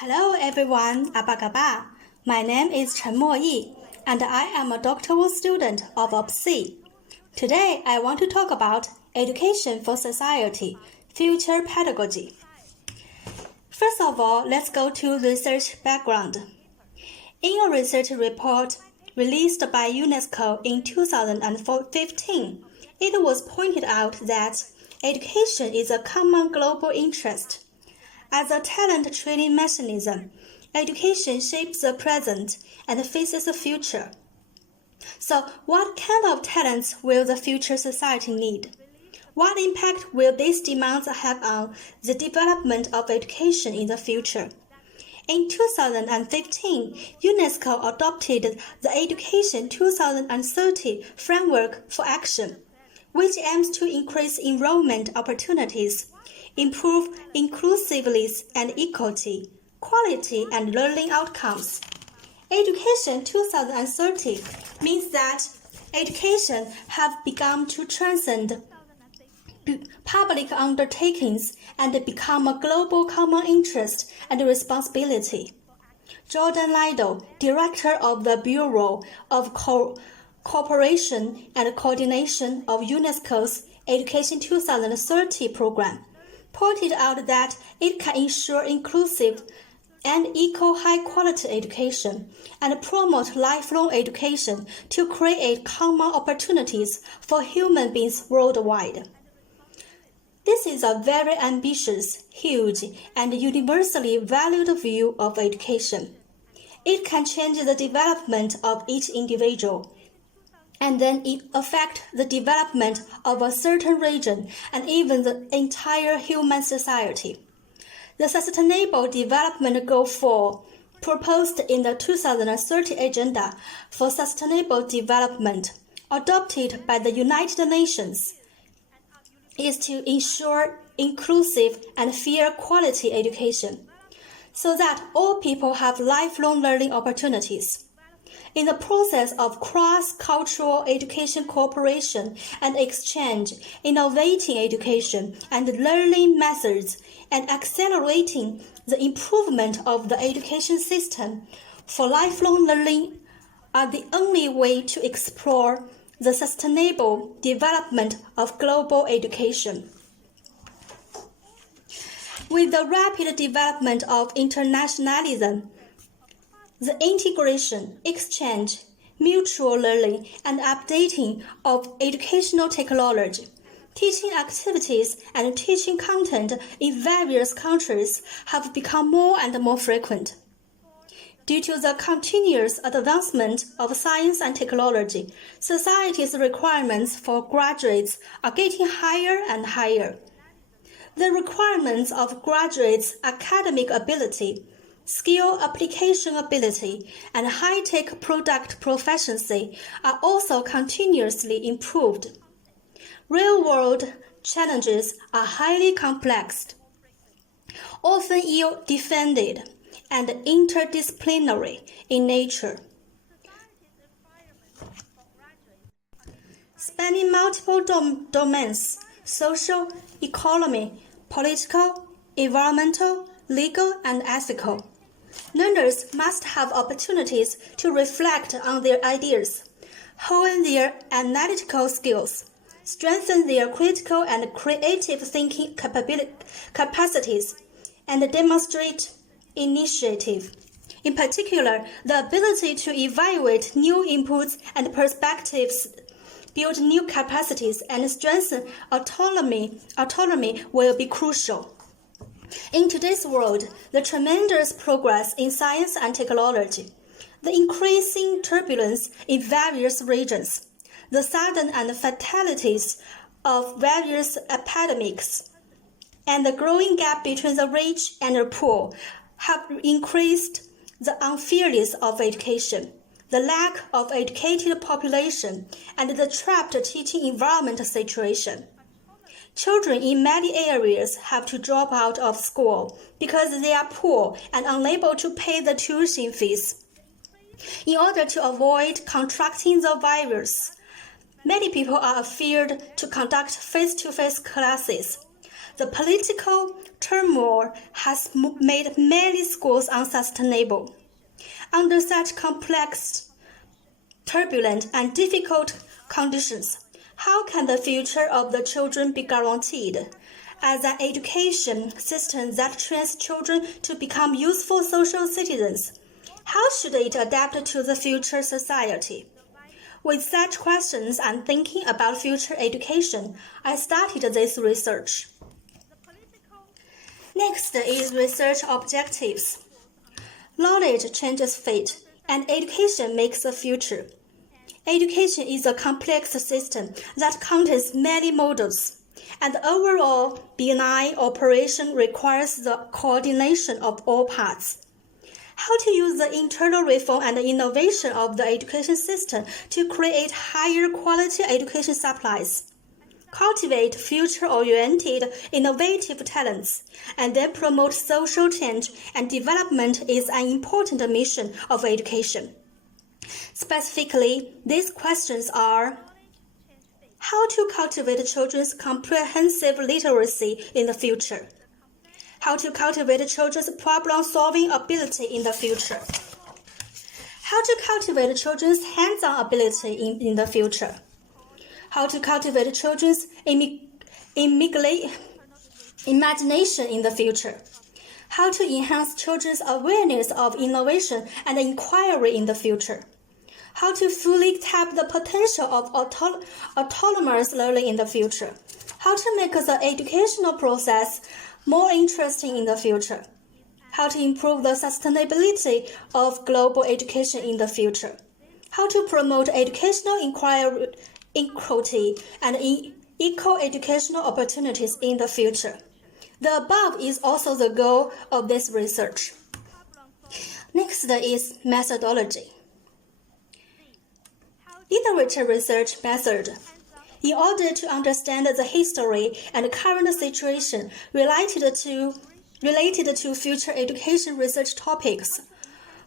Hello everyone, Abagaba. My name is Chen Moyi, and I am a doctoral student of OPC. Today, I want to talk about education for society, future pedagogy. First of all, let's go to research background. In a research report released by UNESCO in 2015, it was pointed out that education is a common global interest. As a talent training mechanism, education shapes the present and faces the future. So, what kind of talents will the future society need? What impact will these demands have on the development of education in the future? In 2015, UNESCO adopted the Education 2030 Framework for Action, which aims to increase enrollment opportunities, improve inclusiveness and equity, quality and learning outcomes. Education 2030 means that education have begun to transcend public undertakings and become a global common interest and responsibility. Jordan Lido, director of the Bureau of Cooperation and Coordination of UNESCO's Education 2030 program, pointed out that it can ensure inclusive and equal high-quality education and promote lifelong education to create common opportunities for human beings worldwide. This is a very ambitious, huge, and universally valued view of education. It can change the development of each individual, and then it affects the development of a certain region and even the entire human society. The Sustainable Development Goal 4, proposed in the 2030 Agenda for Sustainable Development, adopted by the United Nations, is to ensure inclusive and fair quality education, so that all people have lifelong learning opportunities. In the process of cross-cultural education cooperation and exchange, innovating education and learning methods, and accelerating the improvement of the education system for lifelong learning are the only way to explore the sustainable development of global education. With the rapid development of internationalism, the integration, exchange, mutual learning, and updating of educational technology, teaching activities and teaching content in various countries have become more and more frequent. Due to the continuous advancement of science and technology, society's requirements for graduates are getting higher and higher. The requirements of graduates' academic ability, skill application ability, and high-tech product proficiency are also continuously improved. Real-world challenges are highly complex, often ill-defined, and interdisciplinary in nature, spanning multiple domains: social, economic, political, environmental, legal, and ethical. Learners must have opportunities to reflect on their ideas, hone their analytical skills, strengthen their critical and creative thinking capacities, and demonstrate initiative. In particular, the ability to evaluate new inputs and perspectives, build new capacities, and strengthen autonomy will be crucial. In today's world, the tremendous progress in science and technology, the increasing turbulence in various regions, the sudden and fatalities of various epidemics, and the growing gap between the rich and the poor have increased the unfairness of education, the lack of educated population, and the trapped teaching environment situation. Children in many areas have to drop out of school because they are poor and unable to pay the tuition fees. In order to avoid contracting the virus, many people are afraid to conduct face-to-face classes. The political turmoil has made many schools unsustainable. Under such complex, turbulent, and difficult conditions, how can the future of the children be guaranteed? As an education system that trains children to become useful social citizens, how should it adapt to the future society? With such questions and thinking about future education, I started this research. Next is research objectives. Knowledge changes fate, and education makes the future. Education is a complex system that contains many models, and the overall benign operation requires the coordination of all parts. How to use the internal reform and innovation of the education system to create higher quality education supplies, cultivate future-oriented, innovative talents, and then promote social change and development is an important mission of education. Specifically, these questions are: how to cultivate children's comprehensive literacy in the future? How to cultivate children's problem-solving ability in the future? How to cultivate children's hands-on ability in the future? How to cultivate children's imagination in the future? How to enhance children's awareness of innovation and inquiry in the future? How to fully tap the potential of autonomous learning in the future? How to make the educational process more interesting in the future? How to improve the sustainability of global education in the future? How to promote educational equality and equal educational opportunities in the future? The above is also the goal of this research. Next is methodology. Literature research method. In order to understand the history and current situation related to future education research topics,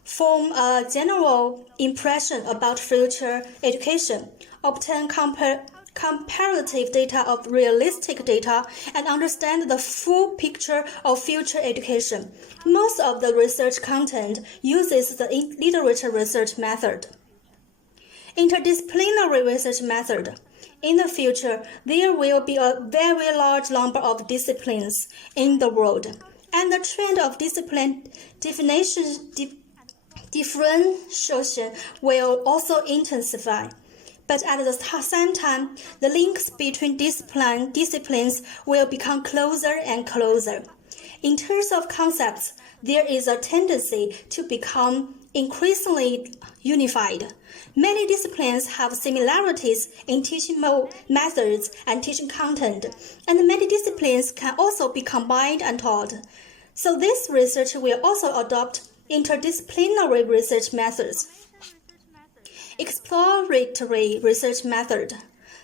form a general impression about future education, obtain comparative data of realistic data, and understand the full picture of future education. Most of the research content uses the literature research method. Interdisciplinary research method. In the future, there will be a very large number of disciplines in the world, and the trend of discipline differentiation will also intensify. But at the same time, the links between disciplines will become closer and closer. In terms of concepts, there is a tendency to become increasingly unified. Many disciplines have similarities in teaching methods and teaching content, and many disciplines can also be combined and taught. So this research will also adopt interdisciplinary research methods. Exploratory research method.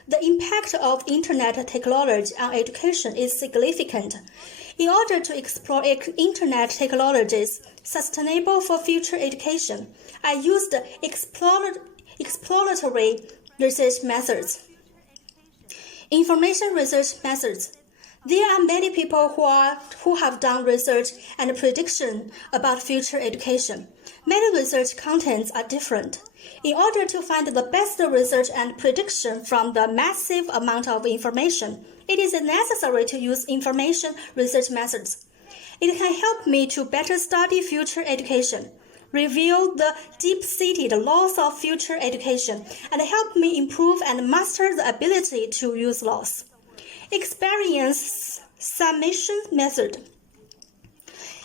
The impact of Internet technology on education is significant. In order to explore Internet technologies sustainable for future education, I used exploratory research methods. Information research methods. There are many people who have done research and prediction about future education. Many research contents are different. In order to find the best research and prediction from the massive amount of information, it is necessary to use information research methods. It can help me to better study future education, reveal the deep-seated laws of future education, and help me improve and master the ability to use laws. Experience summation method.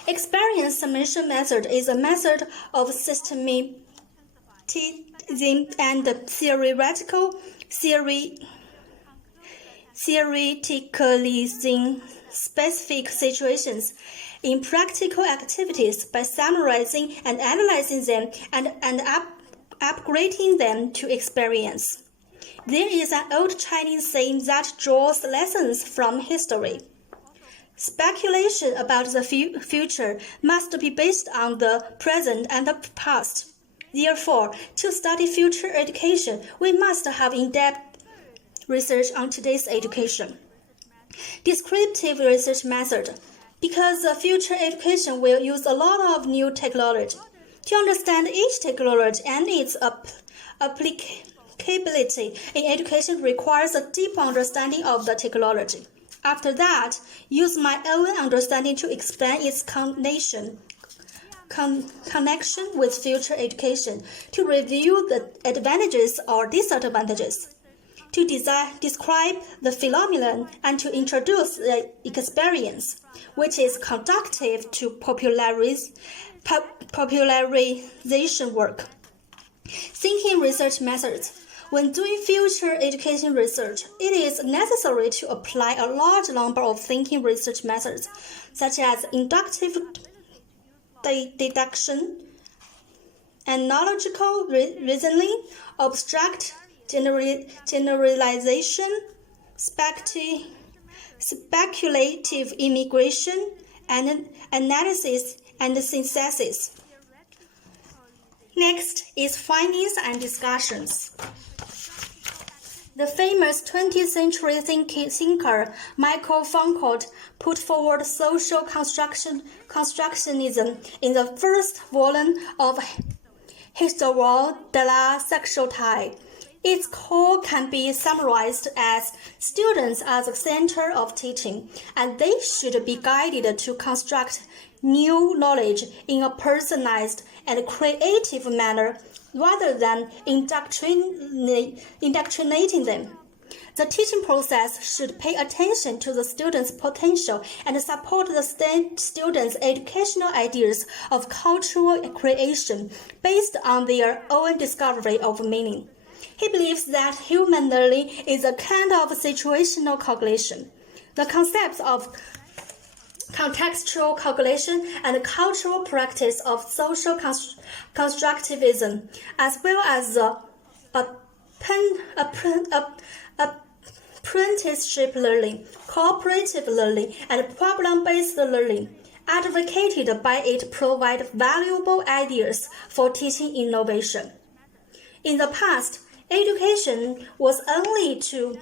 Experience summation method is a method of systemizing and theoreticalizing specific situations in practical activities by summarizing and analyzing them and upgrading them to experience. There is an old Chinese saying that draws lessons from history. Speculation about the future must be based on the present and the past. Therefore, to study future education, we must have in-depth research on today's education. Descriptive research method, because the future education will use a lot of new technology. To understand each technology and its applicability in education requires a deep understanding of the technology. After that, use my own understanding to explain its connection with future education, to review the advantages or disadvantages, to describe the phenomenon, and to introduce the experience, which is conducive to popularization work. Thinking research methods. When doing future education research, it is necessary to apply a large number of thinking research methods, such as inductive deduction, analogical reasoning, abstract generalization, speculative immigration, and analysis and synthesis. Next is findings and discussions. The famous 20th century thinker Michael Foucault put forward social constructionism in the first volume of Histoire de la Sexualité. Its core can be summarized as students are the center of teaching, and they should be guided to construct new knowledge in a personalized and creative manner rather than indoctrinating them. The teaching process should pay attention to the students' potential and support the students' educational ideas of cultural creation based on their own discovery of meaning. He believes that human learning is a kind of situational cognition. The concepts of contextual cognition and cultural practice of social constructivism, as well as apprenticeship learning, cooperative learning, and problem-based learning, advocated by it, provide valuable ideas for teaching innovation. In the past, education was only to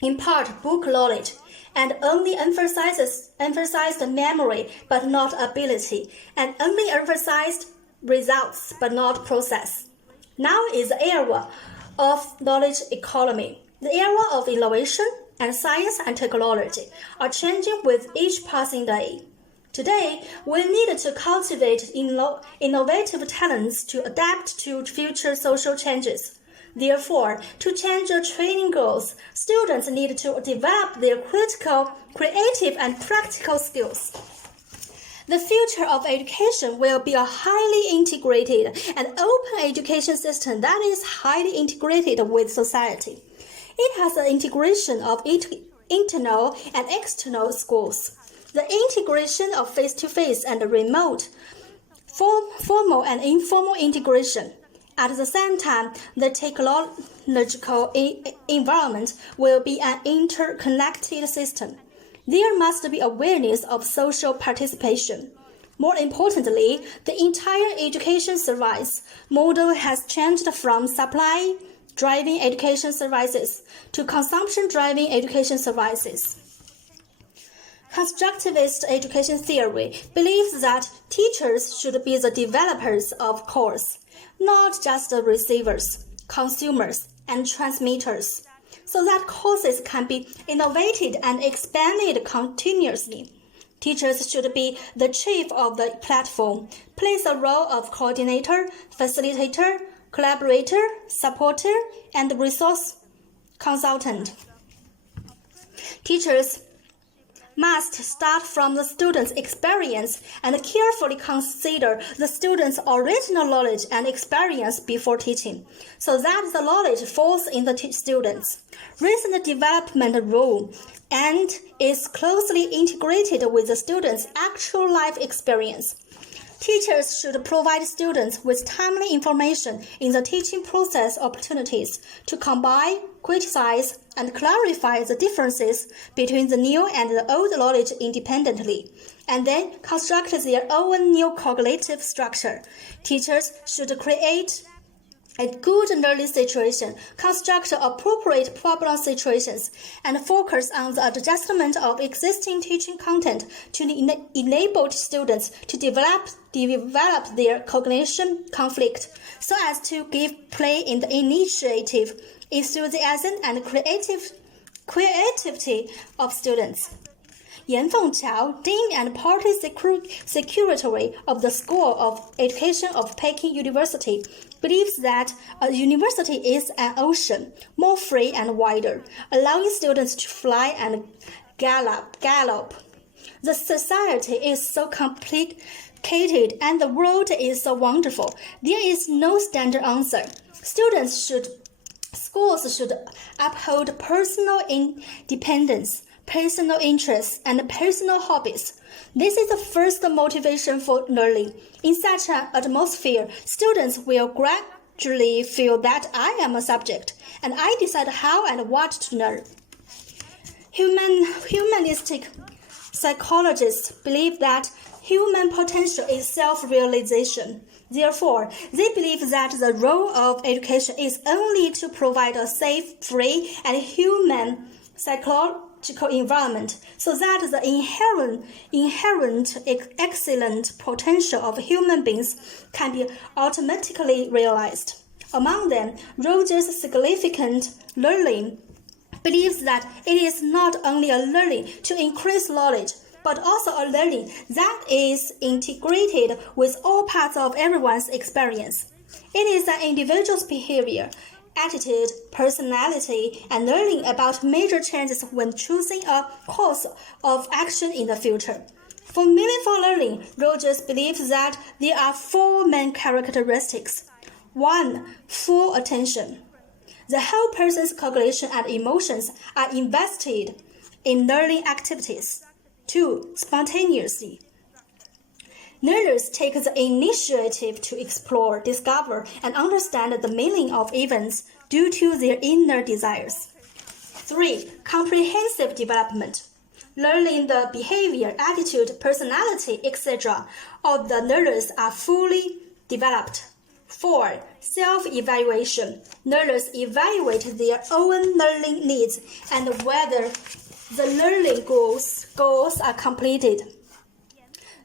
impart book knowledge and only emphasized memory but not ability, and only emphasized results but not process. Now is the era of knowledge economy. The era of innovation and science and technology are changing with each passing day. Today, we need to cultivate innovative talents to adapt to future social changes. Therefore, to change their training goals, students need to develop their critical, creative, and practical skills. The future of education will be a highly integrated and open education system that is highly integrated with society. It has an integration of internal and external schools, the integration of face-to-face and remote, formal and informal integration. At the same time, the technological environment will be an interconnected system. There must be awareness of social participation. More importantly, the entire education service model has changed from supply-driven education services to consumption-driven education services. Constructivist education theory believes that teachers should be the developers of course, not just the receivers, consumers, and transmitters, so that courses can be innovated and expanded continuously. Teachers should be the chief of the platform, play the role of coordinator, facilitator, collaborator, supporter, and resource consultant. Teachers must start from the student's experience and carefully consider the student's original knowledge and experience before teaching, so that the knowledge falls in the student's recent development role and is closely integrated with the student's actual life experience. Teachers should provide students with timely information in the teaching process opportunities to combine, criticize, and clarify the differences between the new and the old knowledge independently, and then construct their own new cognitive structure. Teachers should create A good learning situation constructs appropriate problem situations and focus on the adjustment of existing teaching content to enable students to develop their cognition conflict so as to give play in the initiative, enthusiasm, and creativity of students. Yan Fengqiao, Dean and Party Secretary of the School of Education of Peking University, believes that a university is an ocean, more free and wider, allowing students to fly and gallop. The society is so complicated and the world is so wonderful. There is no standard answer. Schools should uphold personal independence, personal interests, and personal hobbies. This is the first motivation for learning. In such an atmosphere, students will gradually feel that I am a subject, and I decide how and what to learn. Humanistic psychologists believe that human potential is self-realization. Therefore, they believe that the role of education is only to provide a safe, free, and human psychological environment so that the inherent excellent potential of human beings can be automatically realized. Among them, Rogers' significant learning believes that it is not only a learning to increase knowledge, but also a learning that is integrated with all parts of everyone's experience. It is an individual's behavior, attitude, personality, and learning about major changes when choosing a course of action in the future. For meaningful learning, Rogers believes that there are four main characteristics. 1. Full attention. The whole person's cognition and emotions are invested in learning activities. 2. Spontaneously. Learners take the initiative to explore, discover, and understand the meaning of events due to their inner desires. 3. Comprehensive development. Learning the behavior, attitude, personality, etc. of the learners are fully developed. 4. Self-evaluation. Learners evaluate their own learning needs and whether the learning goals are completed.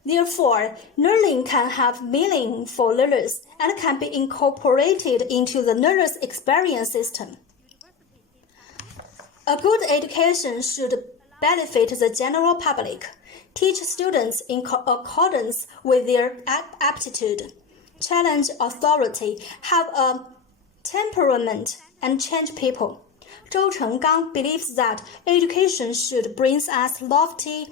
Therefore, learning can have meaning for learners and can be incorporated into the learner's experience system. A good education should benefit the general public, teach students in accordance with their aptitude, challenge authority, have a temperament, and change people. Zhou Chenggang believes that education should bring us lofty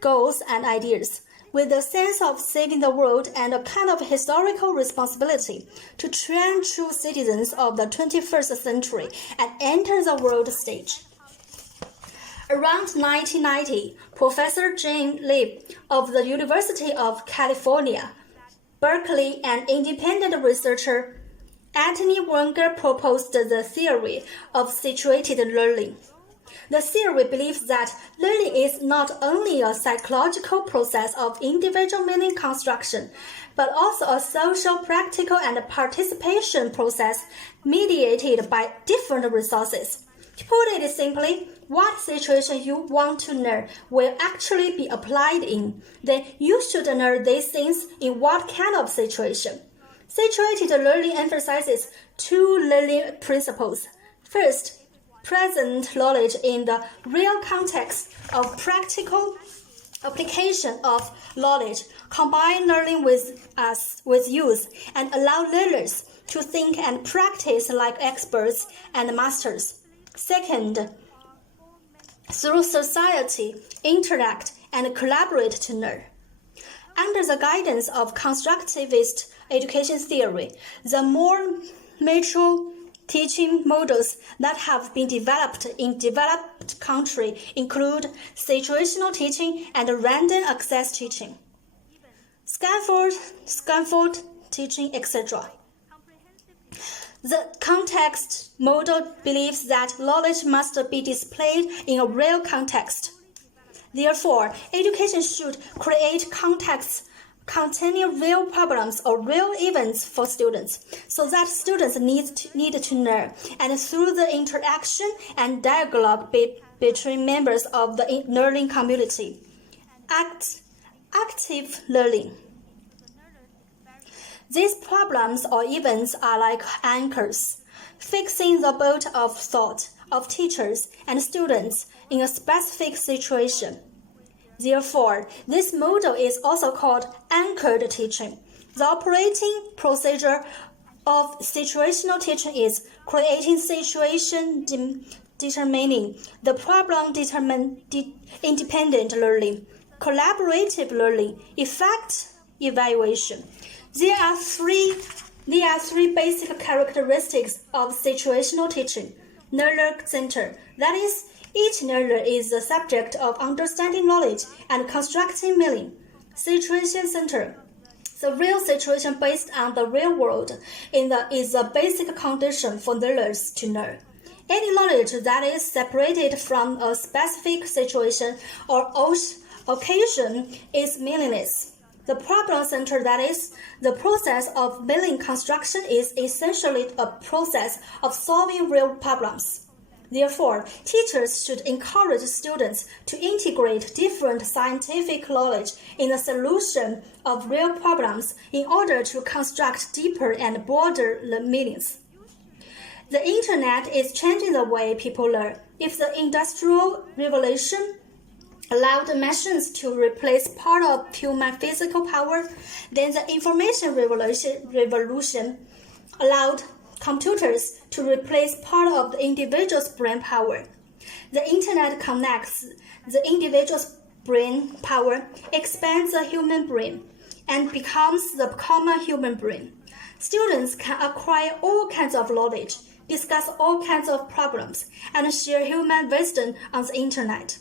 goals and ideas, with a sense of saving the world and a kind of historical responsibility to train true citizens of the 21st century and enter the world stage. Around 1990, Professor Jane Lee of the University of California, Berkeley, and independent researcher Anthony Wenger proposed the theory of situated learning. The theory believes that learning is not only a psychological process of individual meaning construction, but also a social, practical, and participation process mediated by different resources. To put it simply, what situation you want to learn will actually be applied in. Then you should learn these things in what kind of situation. Situated learning emphasizes two learning principles. First, present knowledge in the real context of practical application of knowledge, combine learning with use, and allow learners to think and practice like experts and masters. Second, through society, interact and collaborate to learn. Under the guidance of constructivist education theory, the more mature teaching models that have been developed in developed countries include situational teaching and random access teaching, scaffold teaching, etc. The context model believes that knowledge must be displayed in a real context. Therefore, education should create contexts containing real problems or real events for students, so that students need to know, and through the interaction and dialogue between members of the learning community. Active learning. These problems or events are like anchors, fixing the boat of thought of teachers and students in a specific situation. Therefore, this model is also called anchored teaching. The operating procedure of situational teaching is creating situation determining the problem independent learning, collaborative learning, effect evaluation. There are three basic characteristics of situational teaching. Learner-centered, that is, each learner is the subject of understanding knowledge and constructing meaning. Situation-centered, the real situation based on the real world is a basic condition for learners to know. Any knowledge that is separated from a specific situation or occasion is meaningless. The problem-centered, that is, the process of meaning construction is essentially a process of solving real problems. Therefore, teachers should encourage students to integrate different scientific knowledge in the solution of real problems in order to construct deeper and broader meanings. The Internet is changing the way people learn. If the Industrial Revolution allowed machines to replace part of human physical power, then the Information Revolution allowed computers to replace part of the individual's brain power. The Internet connects the individual's brain power, expands the human brain, and becomes the common human brain. Students can acquire all kinds of knowledge, discuss all kinds of problems, and share human wisdom on the Internet.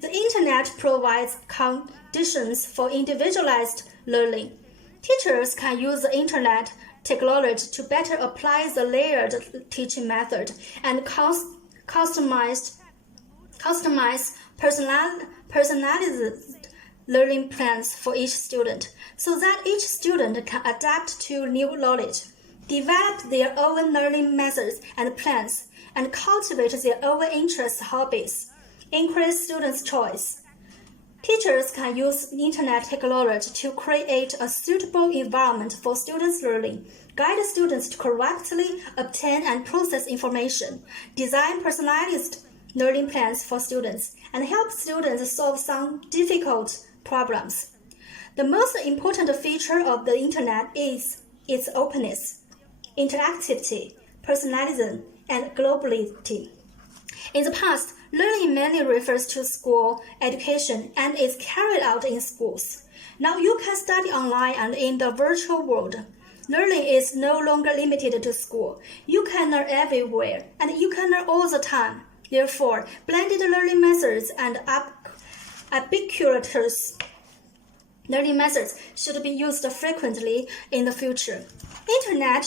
The Internet provides conditions for individualized learning. Teachers can use the Internet technology to better apply the layered teaching method and customize personalized learning plans for each student, so that each student can adapt to new knowledge, develop their own learning methods and plans, and cultivate their own interests and hobbies. Increase students' choice. Teachers can use Internet technology to create a suitable environment for students' learning, guide students to correctly obtain and process information, design personalized learning plans for students, and help students solve some difficult problems. The most important feature of the Internet is its openness, interactivity, personalism, and globality. In the past, learning mainly refers to school education and is carried out in schools. Now you can study online and in the virtual world. Learning is no longer limited to school. You can learn everywhere, and you can learn all the time. Therefore, blended learning methods and ubiquitous learning methods should be used frequently in the future. Internet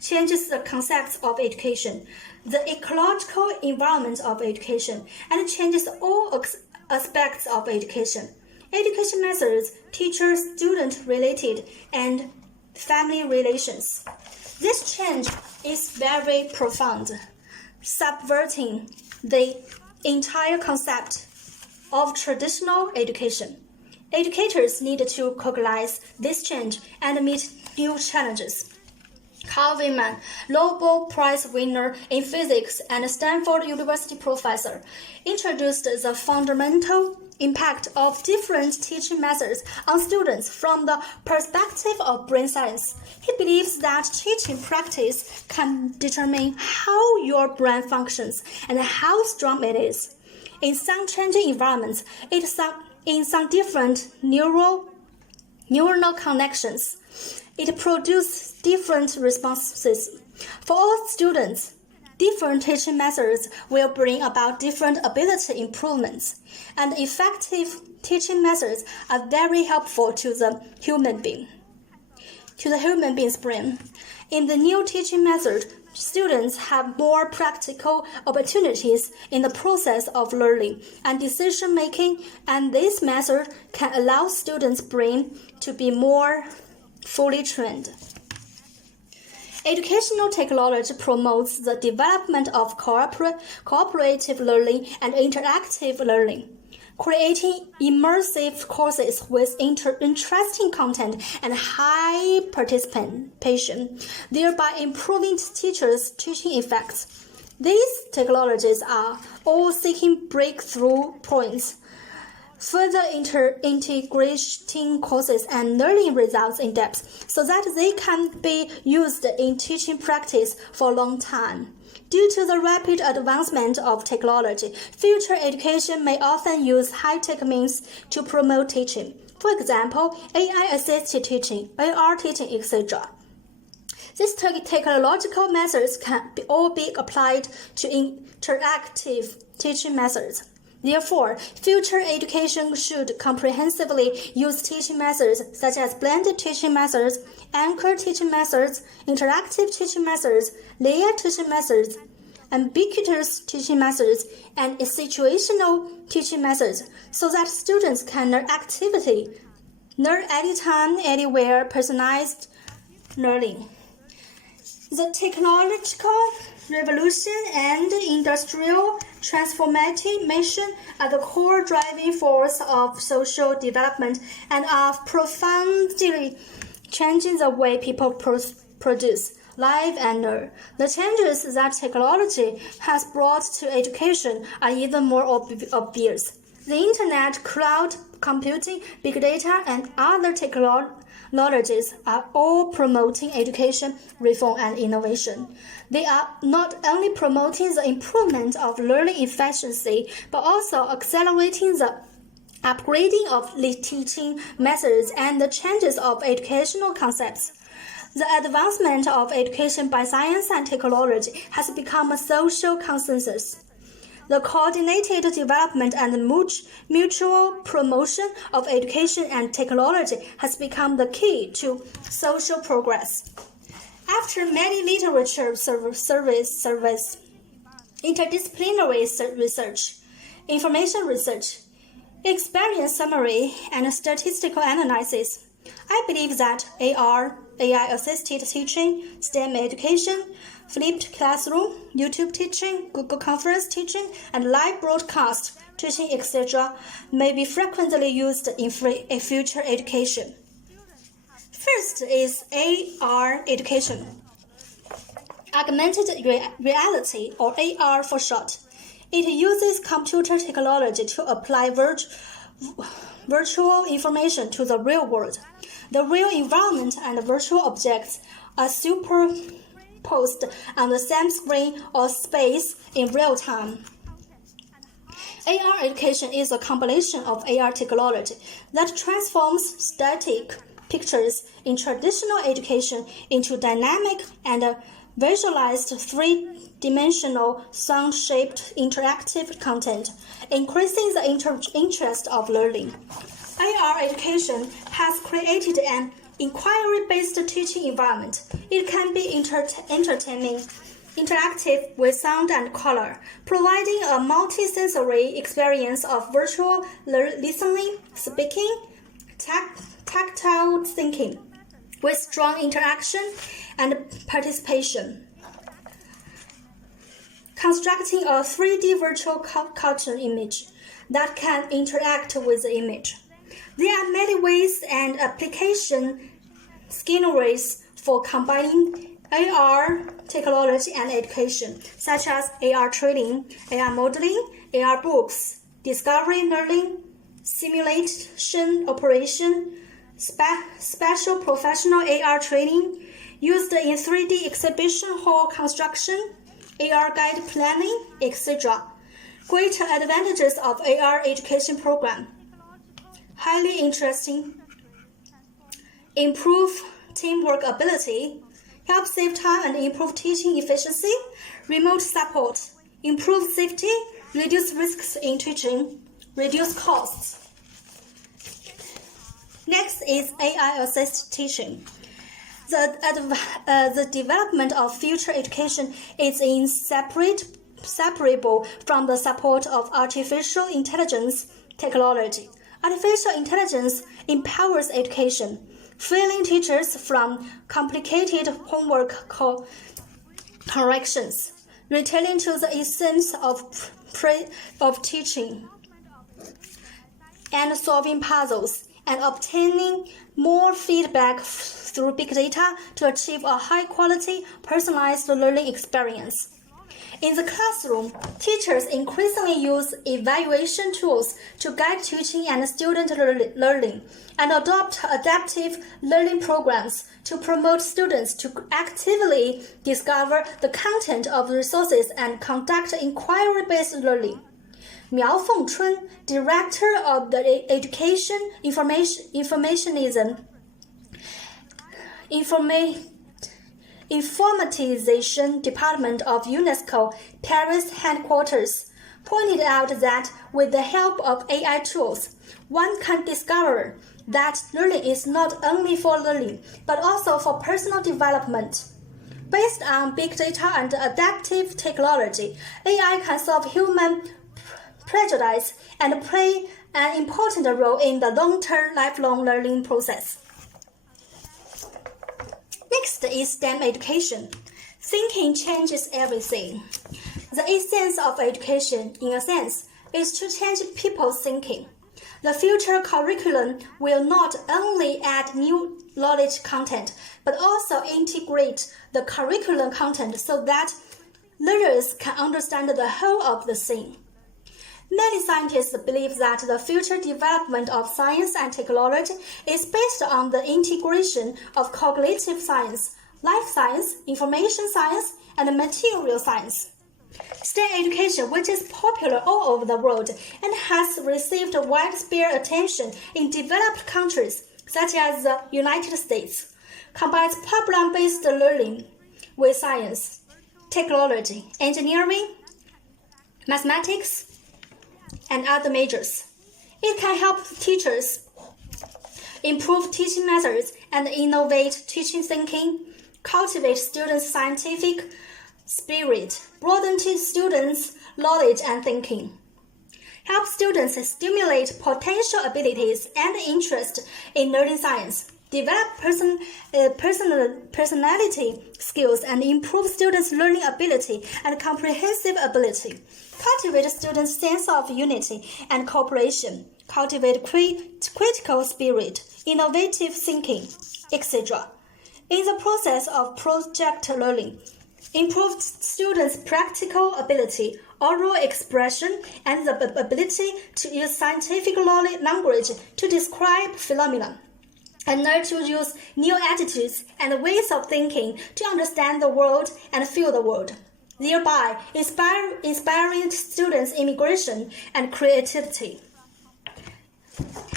changes the concepts of education, the ecological environment of education, and changes all aspects of education. Education methods, teacher-student related, and family relations. This change is very profound, subverting the entire concept of traditional education. Educators need to recognize this change and meet new challenges. Carl Wieman, Nobel Prize winner in physics and Stanford University professor, introduced the fundamental impact of different teaching methods on students from the perspective of brain science. He believes that teaching practice can determine how your brain functions and how strong it is. In some changing environments, in some different neuronal connections, it produces different responses. For all students, different teaching methods will bring about different ability improvements, and effective teaching methods are very helpful to the human being's brain. In the new teaching method, students have more practical opportunities in the process of learning and decision making, and this method can allow students' brain to be more fully trained. Educational technology promotes the development of cooperative learning and interactive learning, creating immersive courses with interesting content and high participation, thereby improving teachers' teaching effects. These technologies are all seeking breakthrough points, further integrating courses and learning results in depth so that they can be used in teaching practice for a long time. Due to the rapid advancement of technology, future education may often use high-tech means to promote teaching. For example, AI-assisted teaching, AR teaching, etc. These technological methods can all be applied to interactive teaching methods. Therefore, future education should comprehensively use teaching methods such as blended teaching methods, anchor teaching methods, interactive teaching methods, layered teaching methods, ubiquitous teaching methods, and situational teaching methods, so that students can learn anytime, anywhere, personalized learning. The technological revolution and industrial transformation are the core driving force of social development and are profoundly changing the way people produce, live, and learn. The changes that technology has brought to education are even more obvious. The internet, cloud computing, big data, and other technologies are all promoting education reform and innovation. They are not only promoting the improvement of learning efficiency, but also accelerating the upgrading of teaching methods and the changes of educational concepts. The advancement of education by science and technology has become a social consensus. The coordinated development and mutual promotion of education and technology has become the key to social progress. After many literature surveys, interdisciplinary research, information research, experience summary, and statistical analysis, I believe that AR, AI-assisted teaching, STEM education, flipped classroom, YouTube teaching, Google Conference teaching, and live broadcast teaching, etc., may be frequently used in future education. First is AR education. Augmented reality, or AR for short. It uses computer technology to apply virtual information to the real world. The real environment and virtual objects are superposed on the same screen or space in real time. AR education is a combination of AR technology that transforms static pictures in traditional education into dynamic and visualized three-dimensional sun-shaped interactive content, increasing the interest of learning. AR education has created an inquiry-based teaching environment. It can be entertaining, interactive with sound and color, providing a multi-sensory experience of virtual listening, speaking, tactile thinking, with strong interaction and participation. Constructing a 3D virtual cartoon image that can interact with the image. There are many ways and application scenarios for combining AR technology and education, such as AR training, AR modeling, AR books, discovery learning, simulation operation, special professional AR training, used in 3D exhibition hall construction, AR guide planning, etc. Great advantages of AR education program. Highly interesting. Improve teamwork ability. Help save time and improve teaching efficiency. Remote support. Improve safety. Reduce risks in teaching. Reduce costs. Next is AI-assisted teaching. The development of future education is inseparable from the support of artificial intelligence technology. Artificial intelligence empowers education, freeing teachers from complicated homework corrections, returning to the essence of teaching and solving puzzles, and obtaining more feedback through big data to achieve a high-quality, personalized learning experience. In the classroom, teachers increasingly use evaluation tools to guide teaching and student learning, and adopt adaptive learning programs to promote students to actively discover the content of resources and conduct inquiry-based learning. Miao Fengchun, director of the Education Informatization Department of UNESCO Paris headquarters, pointed out that with the help of AI tools, one can discover that learning is not only for learning, but also for personal development. Based on big data and adaptive technology, AI can solve human prejudice and play an important role in the long-term lifelong learning process. Next is STEM education. Thinking changes everything. The essence of education, in a sense, is to change people's thinking. The future curriculum will not only add new knowledge content, but also integrate the curriculum content so that learners can understand the whole of the thing. Many scientists believe that the future development of science and technology is based on the integration of cognitive science, life science, information science, and material science. STEM education, which is popular all over the world and has received widespread attention in developed countries such as the United States, combines problem-based learning with science, technology, engineering, mathematics, and other majors. It can help teachers improve teaching methods and innovate teaching thinking, cultivate students' scientific spirit, broaden students' knowledge and thinking, help students stimulate potential abilities and interest in learning science, develop personality skills, and improve students' learning ability and comprehensive ability, cultivate students' sense of unity and cooperation, cultivate critical spirit, innovative thinking, etc. In the process of project learning, improve students' practical ability, oral expression, and the ability to use scientific language to describe phenomena, and learn to use new attitudes and ways of thinking to understand the world and feel the world, thereby inspiring students' imagination and creativity.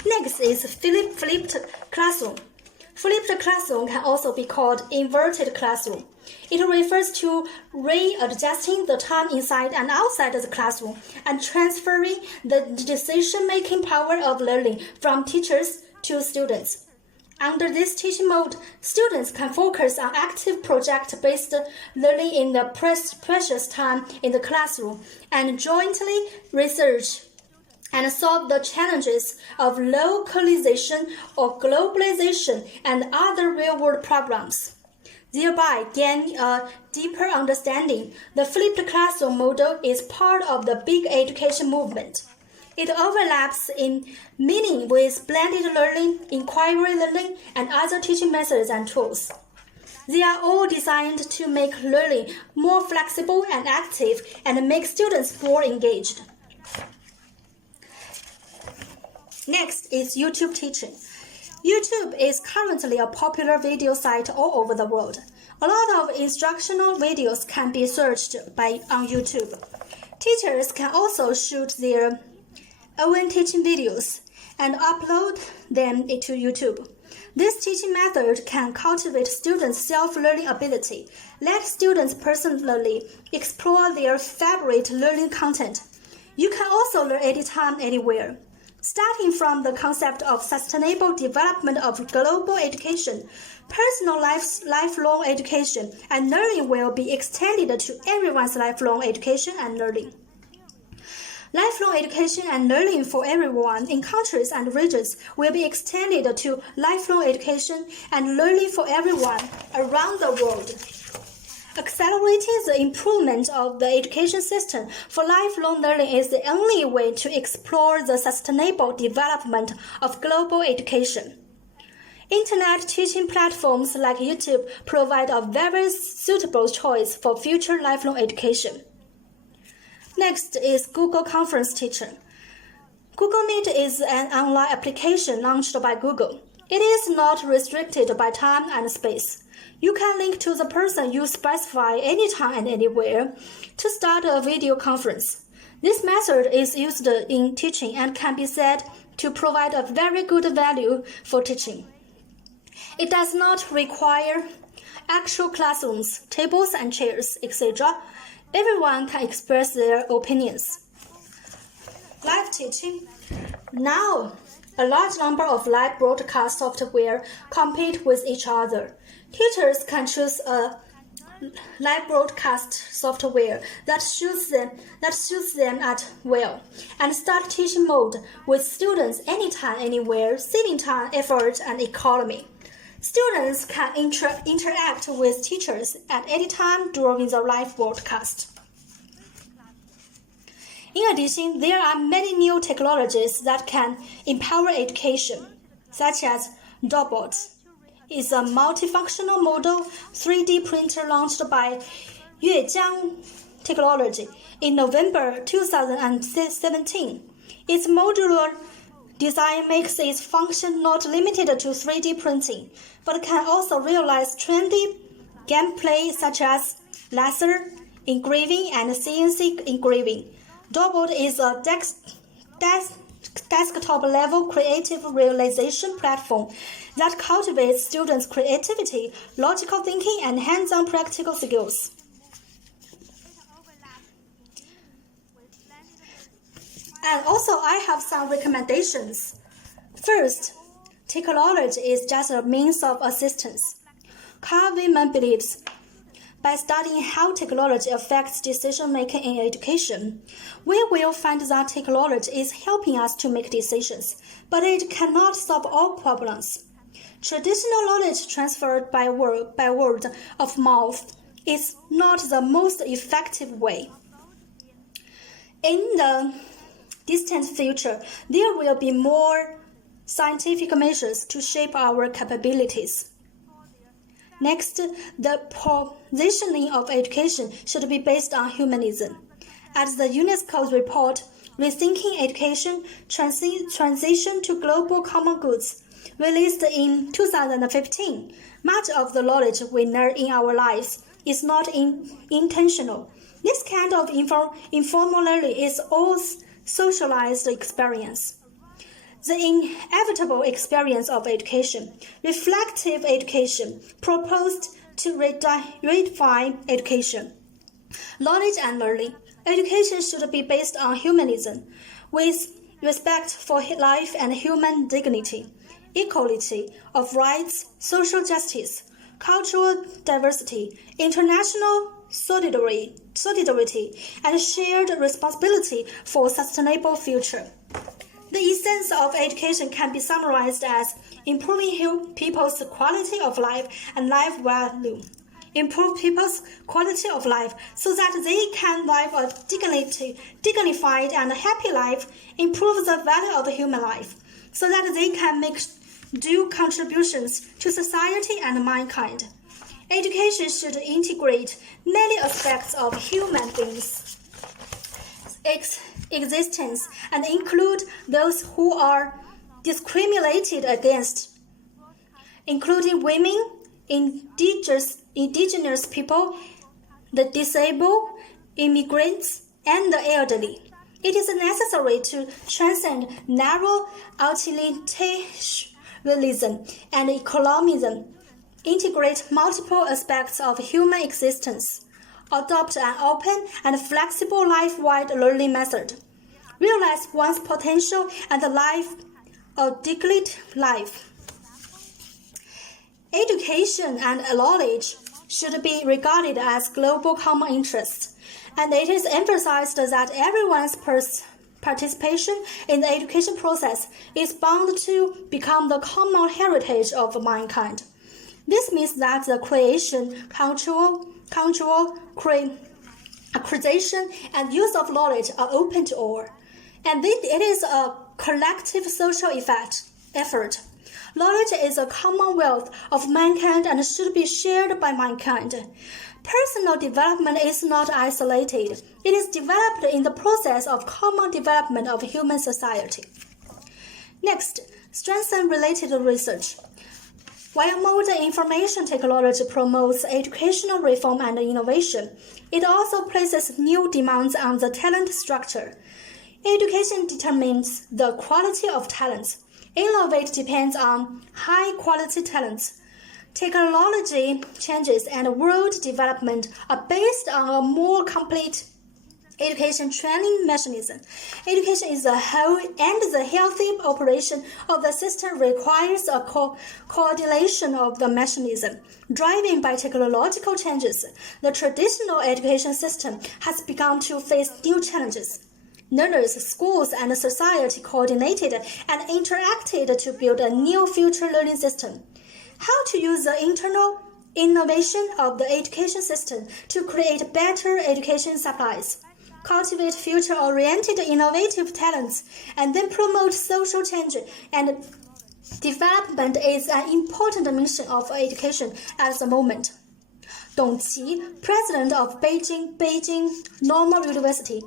Next is flipped classroom. Flipped classroom can also be called inverted classroom. It refers to readjusting the time inside and outside the classroom and transferring the decision-making power of learning from teachers to students. Under this teaching mode, students can focus on active project-based learning in the precious time in the classroom and jointly research and solve the challenges of localization or globalization and other real-world problems, thereby gain a deeper understanding. The flipped classroom model is part of the big education movement. It overlaps in meaning with blended learning, inquiry learning, and other teaching methods and tools. They are all designed to make learning more flexible and active and make students more engaged. Next is YouTube teaching. YouTube is currently a popular video site all over the world. A lot of instructional videos can be searched on YouTube. Teachers can also shoot their own teaching videos and upload them to YouTube. This teaching method can cultivate students' self-learning ability, let students personally explore their favorite learning content. You can also learn anytime, anywhere. Starting from the concept of sustainable development of global education, personal lifelong education and learning will be extended to everyone's lifelong education and learning. Lifelong education and learning for everyone in countries and regions will be extended to lifelong education and learning for everyone around the world. Accelerating the improvement of the education system for lifelong learning is the only way to explore the sustainable development of global education. Internet teaching platforms like YouTube provide a very suitable choice for future lifelong education. Next is Google Conference Teacher. Google Meet is an online application launched by Google. It is not restricted by time and space. You can link to the person you specify anytime and anywhere to start a video conference. This method is used in teaching and can be said to provide a very good value for teaching. It does not require actual classrooms, tables and chairs, etc. Everyone can express their opinions. Live teaching. Now, a large number of live broadcast software compete with each other. Teachers can choose a live broadcast software that suits them at will and start teaching mode with students anytime, anywhere, saving time, effort, and economy. Students can interact with teachers at any time during the live broadcast. In addition, there are many new technologies that can empower education, such as Dobot. It's a multifunctional model 3D printer launched by Yuejiang Technology in November 2017. Its modular design makes its function not limited to 3D printing, but can also realize trendy gameplay such as laser engraving and CNC engraving. Dobot is a desktop-level creative realization platform that cultivates students' creativity, logical thinking, and hands-on practical skills. And also, I have some recommendations. First, technology is just a means of assistance. Carl Wieman believes, by studying how technology affects decision-making in education, we will find that technology is helping us to make decisions, but it cannot solve all problems. Traditional knowledge transferred by word of mouth is not the most effective way. In the distant future, there will be more scientific measures to shape our capabilities. Next, the positioning of education should be based on humanism. As the UNESCO report, Rethinking Education, Transition to Global Common Goods, released in 2015, much of the knowledge we learn in our lives is not intentional. This kind of informal learning is all socialized experience. The inevitable experience of education, reflective education, proposed to redefine education. Knowledge and learning. Education should be based on humanism, with respect for life and human dignity, equality of rights, social justice, cultural diversity, international solidarity, and shared responsibility for a sustainable future. The essence of education can be summarized as improving people's quality of life and life value. Improve people's quality of life so that they can live a dignified and happy life. Improve the value of human life so that they can make due contributions to society and mankind. Education should integrate many aspects of human beings' existence and include those who are discriminated against, including women, indigenous people, the disabled, immigrants, and the elderly. It is necessary to transcend narrow utilitarianism and economism, integrate multiple aspects of human existence, adopt an open and flexible life-wide learning method, realize one's potential and live a dignity life. Education and knowledge should be regarded as global common interests, and it is emphasized that everyone's participation in the education process is bound to become the common heritage of mankind. This means that the creation, acquisition, and use of knowledge are open to all, and it is a collective social effort. Knowledge is a commonwealth of mankind and should be shared by mankind. Personal development is not isolated. It is developed in the process of common development of human society. Next, strengthen related research. While modern information technology promotes educational reform and innovation, it also places new demands on the talent structure. Education determines the quality of talents. Innovation depends on high-quality talents. Technology changes and world development are based on a more complete education training mechanism. Education is a whole, and the healthy operation of the system requires a coordination of the mechanism. Driven by technological changes, the traditional education system has begun to face new challenges. Learners, schools, and society coordinated and interacted to build a new future learning system. How to use the internal innovation of the education system to create better education supplies, cultivate future-oriented innovative talents, and then promote social change and development is an important mission of education at the moment. Dong Qi, president of Beijing Normal University,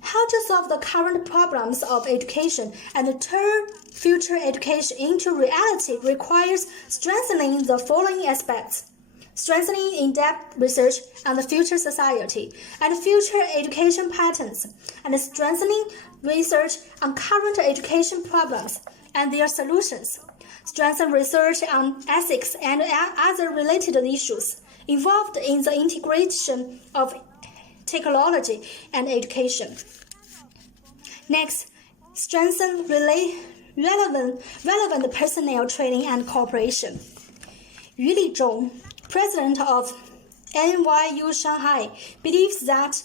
how to solve the current problems of education and turn future education into reality requires strengthening the following aspects: strengthening in-depth research on the future society and future education patterns, and strengthening research on current education problems and their solutions. Strengthen research on ethics and other related issues involved in the integration of technology and education. Next, strengthen relevant personnel training and cooperation. Yu Lizhong, president of NYU Shanghai, believes that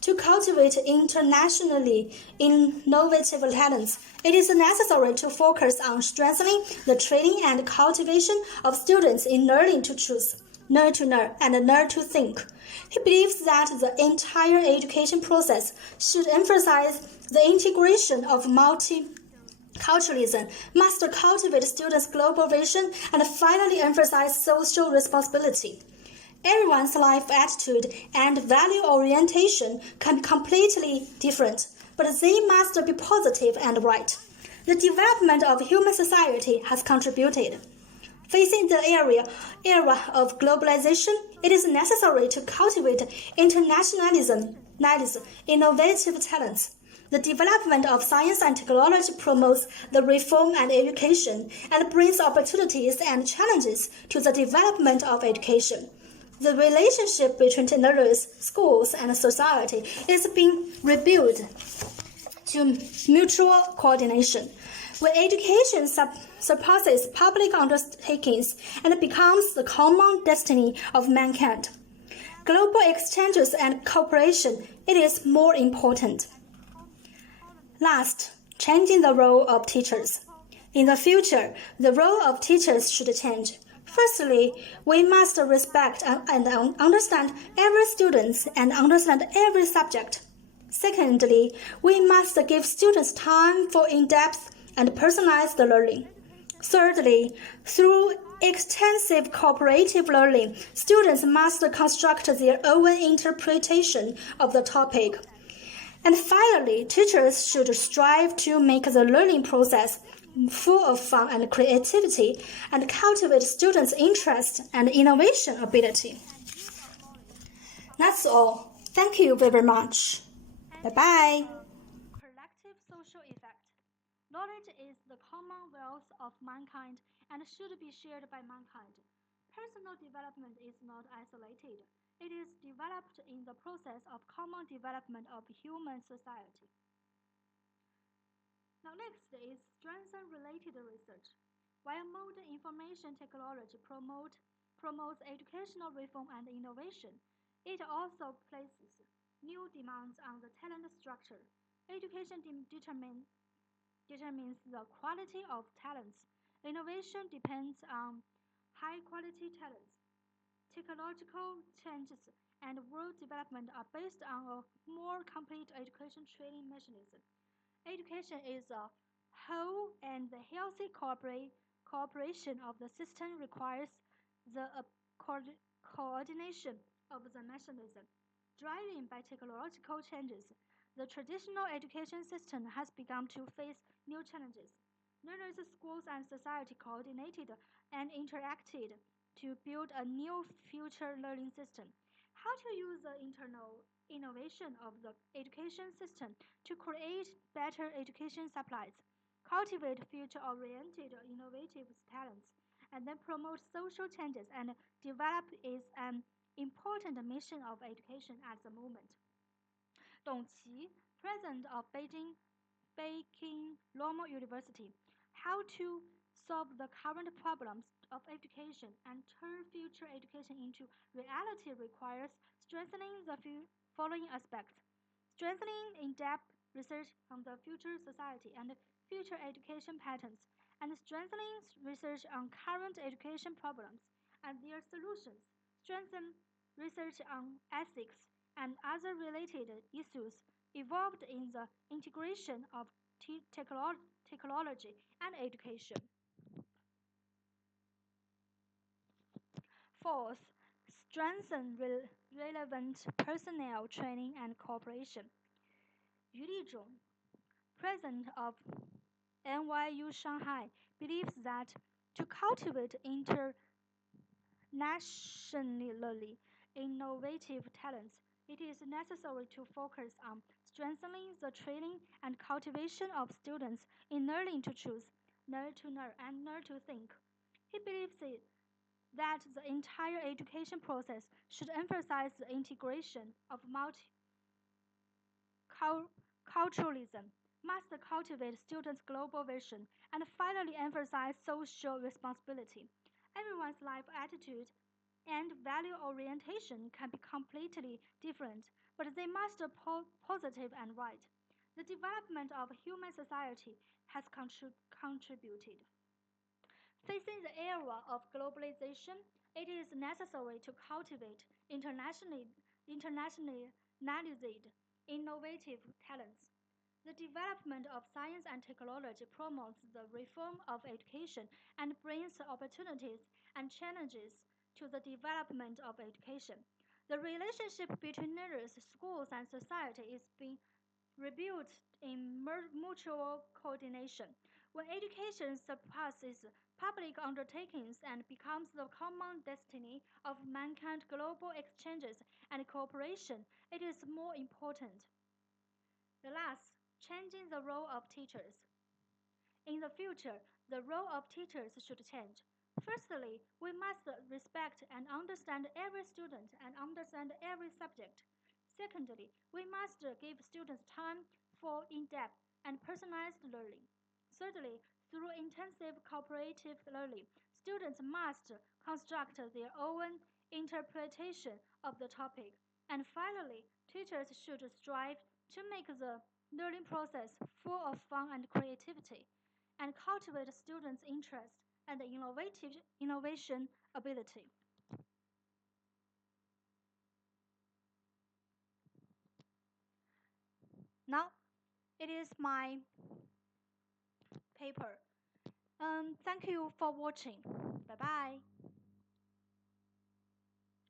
to cultivate internationally innovative talents, it is necessary to focus on strengthening the training and cultivation of students in learning to choose, learn to learn, and learn to think. He believes that the entire education process should emphasize the integration of multiculturalism, must cultivate students' global vision, and finally emphasize social responsibility. Everyone's life attitude and value orientation can be completely different, but they must be positive and right. The development of human society has contributed. Facing the era of globalization, it is necessary to cultivate internationalism, innovative talents. The development of science and technology promotes the reform and education and brings opportunities and challenges to the development of education. The relationship between learners, schools, and society is being rebuilt to mutual coordination. When education surpasses public undertakings and becomes the common destiny of mankind, global exchanges and cooperation, it is more important. Last, changing the role of teachers. In the future, the role of teachers should change. Firstly, we must respect and understand every student and understand every subject. Secondly, we must give students time for in-depth and personalized learning. Thirdly, through extensive cooperative learning, students must construct their own interpretation of the topic. And finally, teachers should strive to make the learning process full of fun and creativity and cultivate students' interest and innovation ability. That's all. Thank you very much. Bye-bye. Collective social effect. Knowledge is the commonwealth of mankind and should be shared by mankind. Personal development is not isolated. It is developed in the process of common development of human society. Now next is strengthen related research. While modern information technology promotes educational reform and innovation, it also places new demands on the talent structure. Education determines the quality of talents. Innovation depends on high quality talents. Technological changes and world development are based on a more complete education training mechanism. Education is a whole, and the healthy cooperation of the system requires the coordination of the mechanism. Driven by technological changes, the traditional education system has begun to face new challenges. Numerous schools and society coordinated and interacted to build a new future learning system. How to use the internal innovation of the education system to create better education supplies, cultivate future-oriented innovative talents, and then promote social changes and develop is an important mission of education at the moment. Dong Qi, president of Beijing Normal University, how to solve the current problems of education and turn future education into reality requires strengthening the following aspects: strengthening in-depth research on the future society and future education patterns, and strengthening research on current education problems and their solutions, strengthen research on ethics and other related issues involved in the integration of technology and education. Fourth, strengthen relevant personnel training and cooperation. Yu Lijong, president of NYU Shanghai, believes that to cultivate internationally innovative talents, it is necessary to focus on strengthening the training and cultivation of students in learning to choose, learn to learn, and learn to think. He believes that the entire education process should emphasize the integration of multiculturalism, must cultivate students' global vision, and finally emphasize social responsibility. Everyone's life attitude and value orientation can be completely different, but they must be positive and right. The development of human society has contributed. Facing the era of globalization, it is necessary to cultivate internationalized, innovative talents. The development of science and technology promotes the reform of education and brings opportunities and challenges to the development of education. The relationship between learners, schools, and society is being rebuilt in mutual coordination. When education surpasses public undertakings and becomes the common destiny of mankind, global exchanges and cooperation, it is more important. The last, changing the role of teachers. In the future, the role of teachers should change. Firstly, we must respect and understand every student and understand every subject. Secondly, we must give students time for in-depth and personalized learning. Thirdly, through intensive cooperative learning, students must construct their own interpretation of the topic. And finally, teachers should strive to make the learning process full of fun and creativity, and cultivate students' interest and innovation ability. Now, it is my paper. Thank you for watching. Bye bye.